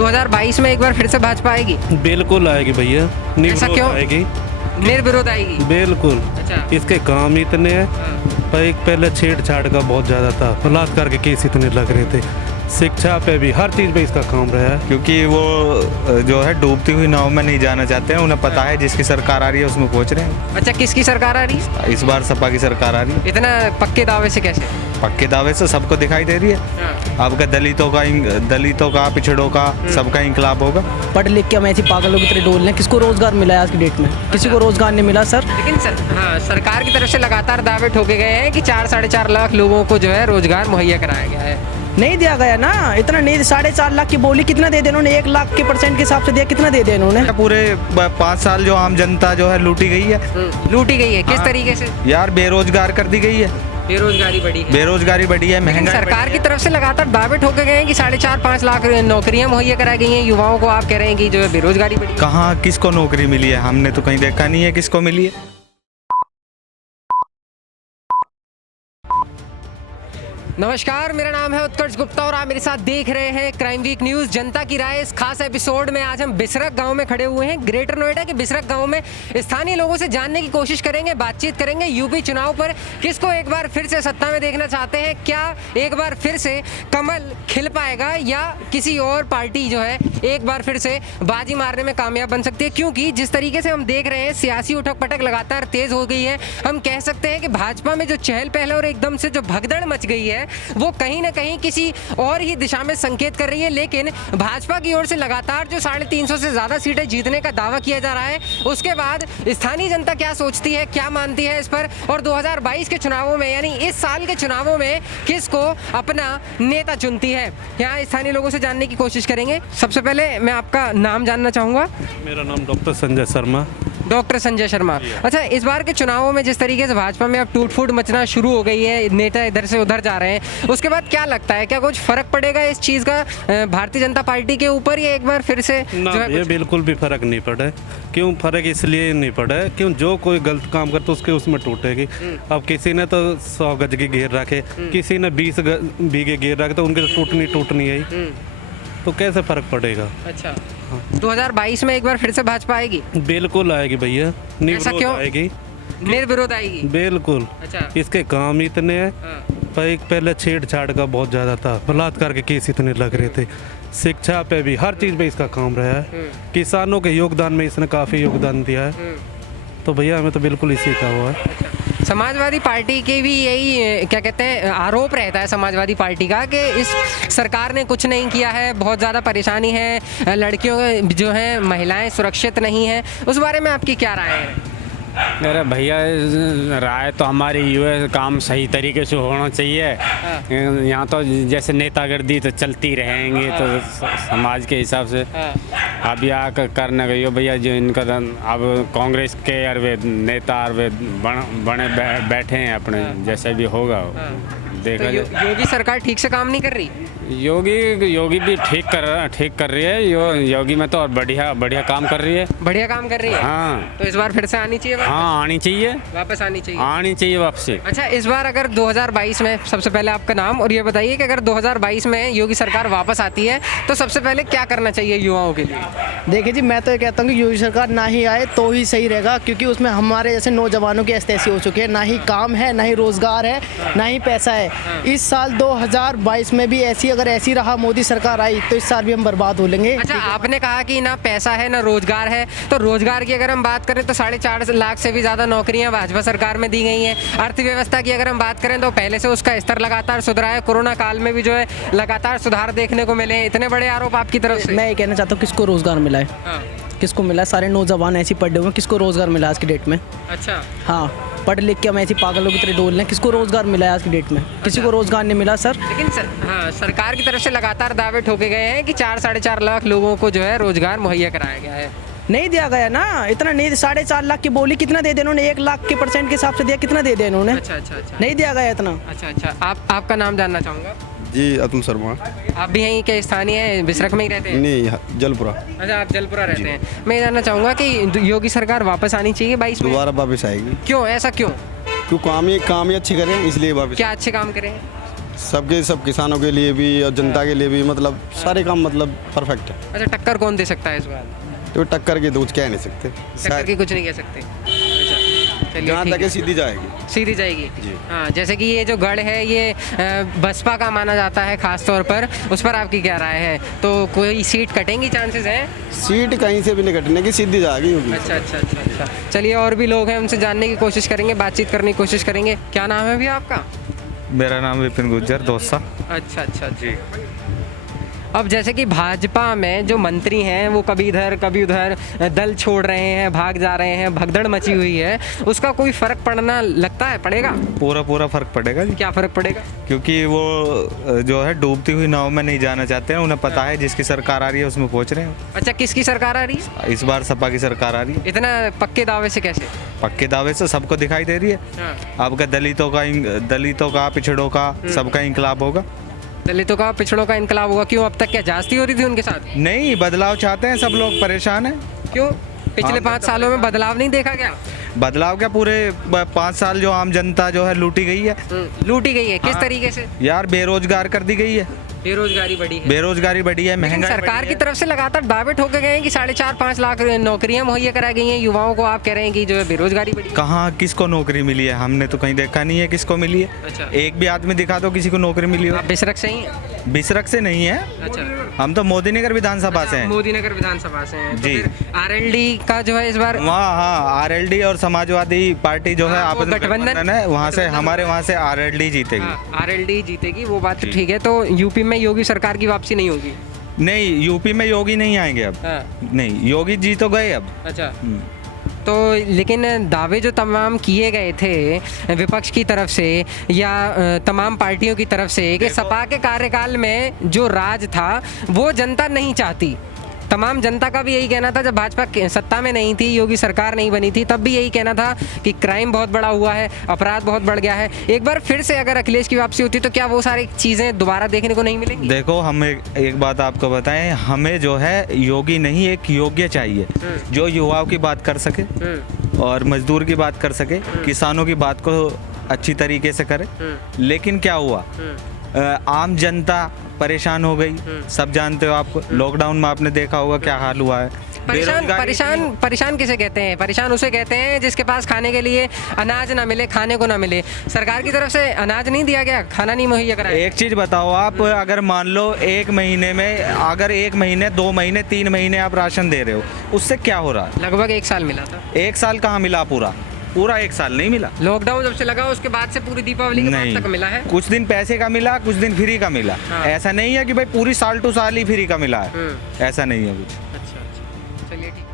2022 में एक बार फिर से भाजपा आएगी? बिल्कुल आएगी भैया, ऐसा निर्विरोध क्यों? आएगी। निर्विरोध आएगी? बिल्कुल। अच्छा। इसके काम ही इतने हैं। हाँ। पर एक पहले छेड़छाड़ का बहुत ज़्यादा था, बलात्कार के केस इतने लग रहे थे, शिक्षा पे भी, हर चीज़ पे इसका काम रहा है। क्योंकि वो जो है डूबती हुई नाव में नहीं जाना चाहते हैं, उन्हें पता है जिसकी सरकार आ रही है उसमें पहुंच रहे हैं। अच्छा, किसकी सरकार आ रही है? इस बार सपा की सरकार आ रही है। इतना पक्के दावे से कैसे? पक्के दावे से सबको दिखाई दे रही है। हाँ। आपका दलितों का पिछड़ों का सबका इंकलाब होगा। पढ़ लिख के हम ऐसी पागलों की तरह डोल रहे हैं। किसको रोजगार मिला है आज की डेट में? किसी को रोजगार नहीं मिला सर। लेकिन सरकार की तरफ से लगातार दावे ठोके गए हैं कि 4-4.5 लाख लोगों को जो है रोजगार मुहैया कराया गया है। नहीं दिया गया ना, इतना नहीं। 4.5 लाख की बोली कितना दे दे इन्होंने? 1 लाख के % के हिसाब से दिया, कितना दे दे इन्होंने? पूरे 5 साल जो आम जनता जो है लूटी गई है। लूटी गई है किस हाँ। तरीके से? यार बेरोजगार कर दी गई है। बेरोजगारी बढ़ी है। बेरोजगारी बढ़ी है, लेकिन महंगाई सरकार की तरफ से लगातार दावे ठोके गए हैं कि 4.5-5 लाख नौकरियां मुहैया कराई गई हैं युवाओं को। आप कह रहे हैं कि जो है बेरोजगारी बढ़ी है। कहाँ किसको नौकरी मिली है? हमने तो कहीं देखा नहीं है किसको मिली है। नमस्कार, मेरा नाम है उत्कर्ष गुप्ता और आप मेरे साथ देख रहे हैं क्राइम वीक न्यूज़ जनता की राय। इस खास एपिसोड में आज हम बिसरक गांव में खड़े हुए हैं। ग्रेटर नोएडा के बिसरक गांव में स्थानीय लोगों से जानने की कोशिश करेंगे, बातचीत करेंगे यूपी चुनाव पर। किसको एक बार फिर से सत्ता में देखना चाहते हैं? क्या एक बार फिर से कमल खिल पाएगा या किसी और पार्टी जो है एक बार फिर से बाजी मारने में कामयाब बन सकती है? क्योंकि जिस तरीके से हम देख रहे हैं सियासी उठक पटक लगातार तेज हो गई है। हम कह सकते हैं कि भाजपा में जो चहल पहल और एकदम से जो भगदड़ मच गई है वो कहीं ना कहीं किसी और ही दिशा में संकेत कर रही है। लेकिन भाजपा की ओर से लगातार जो 350 से ज्यादा सीटें जीतने का दावा किया जा रहा है, उसके बाद स्थानीय जनता क्या सोचती है, क्या मानती है इस पर, और 2022 के चुनावों में यानी इस साल के चुनावों में किसको अपना नेता चुनती है, यहाँ स्थानीय लोगों से जानने की कोशिश करेंगे। सबसे पहले मैं आपका नाम जानना चाहूँगा। मेरा नाम डॉक्टर संजय शर्मा। डॉक्टर संजय शर्मा। अच्छा, इस बार के चुनावों में जिस तरीके से भाजपा में अब टूट फूट मचना शुरू हो गई है, नेता इधर से उधर जा रहे हैं, उसके बाद क्या लगता है, क्या कुछ फर्क पड़ेगा इस चीज़ का भारतीय जनता पार्टी के ऊपर, या एक बार फिर से ना, जो है ये बिल्कुल भी फर्क नहीं पड़ा है। क्यों फर्क इसलिए नहीं पड़ा है, क्यों जो कोई गलत काम करता उसके उसमें टूटेगी। अब किसी ने तो 100 गज की घेर रखे, किसी ने 20 बीघे घेर रखे, तो उनके तो टूटनी है ही। तो कैसे फर्क पड़ेगा? अच्छा, 2022 में एक बार फिर से भाजपा आएगी? बिल्कुल आएगी भैया, ऐसा निर्विरोध क्यों? आएगी। निर्विरोध आएगी? बिल्कुल। अच्छा। इसके काम ही इतने हैं। हाँ। पर एक पहले छेड़छाड़ का बहुत ज़्यादा था, बलात्कार के केस इतने लग रहे थे, शिक्षा पे भी, हर चीज़ पे इसका काम रहा है। किसानों के योगदान में इसने काफ़ी योगदान दिया है। तो भैया हमें तो बिल्कुल इसी का हुआ है। समाजवादी पार्टी के भी यही क्या कहते हैं आरोप रहता है समाजवादी पार्टी का कि इस सरकार ने कुछ नहीं किया है, बहुत ज़्यादा परेशानी है, लड़कियों जो हैं महिलाएं सुरक्षित नहीं हैं। उस बारे में आपकी क्या राय है? अरे भैया, राय तो हमारी ये है, काम सही तरीके से होना चाहिए। यहाँ तो जैसे नेतागर्दी तो चलती रहेंगे, तो समाज के हिसाब से अब यहाँ करने गई हो भैया, जो इनका अब कांग्रेस के और वे नेता और वे बने बैठे हैं अपने, जैसे भी होगा देखा तो योगी सरकार ठीक से काम नहीं कर रही? योगी भी ठीक कर रही है। योगी में तो और बढ़िया काम कर रही है। बढ़िया काम कर रही है। हाँ, तो इस बार फिर से आनी चाहिए वापस? हाँ आनी चाहिए, वापस आनी चाहिए वापसी। अच्छा, इस बार अगर 2022 में, सबसे पहले आपका नाम और ये बताइए कि अगर 2022 में योगी सरकार वापस आती है तो सबसे पहले क्या करना चाहिए युवाओं के लिए? देखिए जी, मैं तो ये कहता हूँ कि योगी सरकार ना ही आए तो ही सही रहेगा, क्योंकि उसमें हमारे जैसे नौजवानों की ऐसी हो चुकी है, ना ही काम है, ना ही रोजगार है, ना ही पैसा है। इस साल 2022 में भी अगर ऐसी रहा मोदी सरकार आई तो इस साल भी हम बर्बाद हो लेंगे। अच्छा, आपने कहा कि ना पैसा है ना रोजगार है, तो रोजगार की अगर हम बात करें तो 4.5 लाख से भी ज़्यादा नौकरियां भाजपा सरकार में दी गई हैं। अर्थव्यवस्था की अगर हम बात करें तो पहले से उसका स्तर लगातार सुधरा है, कोरोना काल में भी जो है लगातार सुधार देखने को मिले हैं। इतने बड़े आरोप आपकी तरफ से? मैं ये कहना चाहता हूँ, किसको रोजगार मिला है? हाँ। किसको मिला है? सारे नौजवान ऐसे पढ़े हुए हैं, किसको रोजगार मिला आज की डेट में? अच्छा। हाँ, पढ़ लिख के हम ऐसी पागलों की तरह डोल रहे हैं। किसको रोजगार मिला है आज की डेट में? किसी को रोजगार नहीं मिला सर। लेकिन सरकार की तरफ से लगातार दावे ठोके गए हैं कि 4-4.5 लाख लोगों को जो है रोजगार मुहैया कराया गया है। नहीं दिया गया ना, इतना नहीं। 4.5 लाख की बोली कितना दे दे इन्होंने? 1 लाख के % के हिसाब से दिया, कितना दे दे इन्होंने? अच्छा। नहीं दिया गया इतना। अच्छा, आपका नाम जानना चाहूँगा। जी, अतुल शर्मा। आप भी यहीं के स्थानीय हैं, बिसरक में ही रहते हैं? नहीं, जलपुरा। अच्छा, आप जलपुरा रहते हैं। मैं ये जानना चाहूँगा कि योगी सरकार वापस आनी चाहिए 22 में? दोबारा वापस आएगी। क्यों, ऐसा क्यों? क्यों? काम ही अच्छे करें इसलिए वापस। क्या अच्छे काम करें? सबके सब किसानों के लिए भी और जनता के लिए भी मतलब सारे काम मतलब परफेक्ट है। अच्छा, टक्कर कौन दे सकता है इस बार? तो टक्कर के तो कुछ कह नहीं सकते, टक्कर की कुछ नहीं कह सकते। अच्छा, चलिए जहाँ ठीक तक है। है सीधी जाएगी। सीधी जाएगी जी। हाँ, जैसे कि ये जो गढ़ है ये बसपा का माना जाता है खास तौर पर, उस पर आपकी क्या राय है? तो कोई सीट कटेंगी चांसेस हैं? सीट कहीं से भी नहीं कटने की, सीधी जाएगी होगी। अच्छा अच्छा अच्छा अच्छा। चलिए, और भी लोग हैं, उनसे जानने की कोशिश करेंगे, बातचीत करने की कोशिश करेंगे। क्या नाम है भैया आपका? मेरा नाम विपिन गुज्जर दोसा। अच्छा अच्छा जी। अब जैसे कि भाजपा में जो मंत्री हैं वो कभी इधर कभी उधर दल छोड़ रहे हैं, भाग जा रहे हैं, भगदड़ मची हुई है, उसका कोई फर्क पड़ना लगता है? पड़ेगा? पूरा फर्क पड़ेगा जी, क्या फर्क पड़ेगा? क्योंकि वो जो है डूबती हुई नाव में नहीं जाना चाहते हैं। उन्हें पता है जिसकी सरकार आ रही है उसमें पहुंच रहे हैं। अच्छा, किसकी सरकार आ रही है? इस बार सपा की सरकार आ रही है। इतना पक्के दावे से कैसे? पक्के दावे से सबको दिखाई दे रही है। हाँ। आपका दलितों का पिछड़ों का सबका इंकलाब होगा। दलितों का पिछड़ों का इनकलाब होगा? क्यों, अब तक क्या जास्ती हो रही थी उनके साथ? नहीं, बदलाव चाहते हैं, सब लोग परेशान हैं। क्यों, पिछले 5 सालों में बदलाव नहीं देखा गया? बदलाव क्या, पूरे 5 साल जो आम जनता जो है लूटी गई है। लूटी गई है किस तरीके से? यार बेरोजगार कर दी गई है, बेरोजगारी बढ़ी है। बेरोजगारी बढ़ी है, लेकिन महंगाई सरकार बढ़ी की है। तरफ से लगातार दावे ठोके गए हैं कि 4.5-5 लाख नौकरियां मुहैया कराई गई हैं युवाओं को। आप कह रहे हैं कि जो है बेरोजगारी बढ़ी है। कहाँ किसको नौकरी मिली है? हमने तो कहीं देखा नहीं है किसको मिली है। अच्छा। एक भी आदमी दिखा दो किसी को नौकरी मिली हो। आप बिसरख से ही हैं? बिसरख से नहीं है, अच्छा, हम तो मोदी नगर विधानसभा से हैं। मोदी नगर विधानसभा से हैं। तो जी। फिर आरएलडी का जो है इस बार वहाँ हाँ, आरएलडी और समाजवादी पार्टी जो है हाँ, वो आपस में गठबंधन गठबंधन है, वहाँ से गठबंधन हमारे वहाँ से आरएलडी जीतेगी। आरएलडी जीतेगी, वो बात तो जी। ठीक है। तो यूपी में योगी सरकार की वापसी नहीं होगी? नहीं, यूपी में योगी नहीं आएंगे अब। हाँ। नहीं, योगी जी तो गए अब। अच्छा, तो लेकिन दावे जो तमाम किए गए थे विपक्ष की तरफ से या तमाम पार्टियों की तरफ से कि सपा के कार्यकाल में जो राज था वो जनता नहीं चाहती, तमाम जनता का भी यही कहना था। जब भाजपा सत्ता में नहीं थी, योगी सरकार नहीं बनी थी, तब भी यही कहना था कि क्राइम बहुत बड़ा हुआ है, अपराध बहुत बढ़ गया है। एक बार फिर से अगर अखिलेश की वापसी होती तो क्या वो सारी चीज़ें दोबारा देखने को नहीं मिलेंगी? देखो, हम एक बात आपको बताएं, हमें जो है योगी नहीं, एक योग्य चाहिए जो युवाओं की बात कर सके और मजदूर की बात कर सके, किसानों की बात को अच्छी तरीके से करे। लेकिन क्या हुआ, आम जनता परेशान हो गई। सब जानते हो, आपको लॉकडाउन में आपने देखा होगा क्या हाल हुआ है। परेशान किसे कहते हैं? परेशान उसे कहते हैं जिसके पास खाने के लिए अनाज ना मिले, खाने को ना मिले। सरकार की तरफ से अनाज नहीं दिया गया, खाना नहीं मुहैया कराया। एक चीज बताओ आप, अगर मान लो 1 महीने में, अगर 1 महीने 2 महीने 3 महीने आप राशन दे रहे हो, उससे क्या हो रहा है? लगभग 1 साल मिला था। 1 साल कहाँ मिला? पूरा 1 साल नहीं मिला। लॉकडाउन जब से लगा उसके बाद से पूरी दीपावली के बाद तक मिला है। कुछ दिन पैसे का मिला, कुछ दिन फ्री का मिला। हाँ। ऐसा नहीं है कि भाई पूरी साल टू साल ही फ्री का मिला है, ऐसा नहीं है कुछ। अच्छा, चलिए ठीक।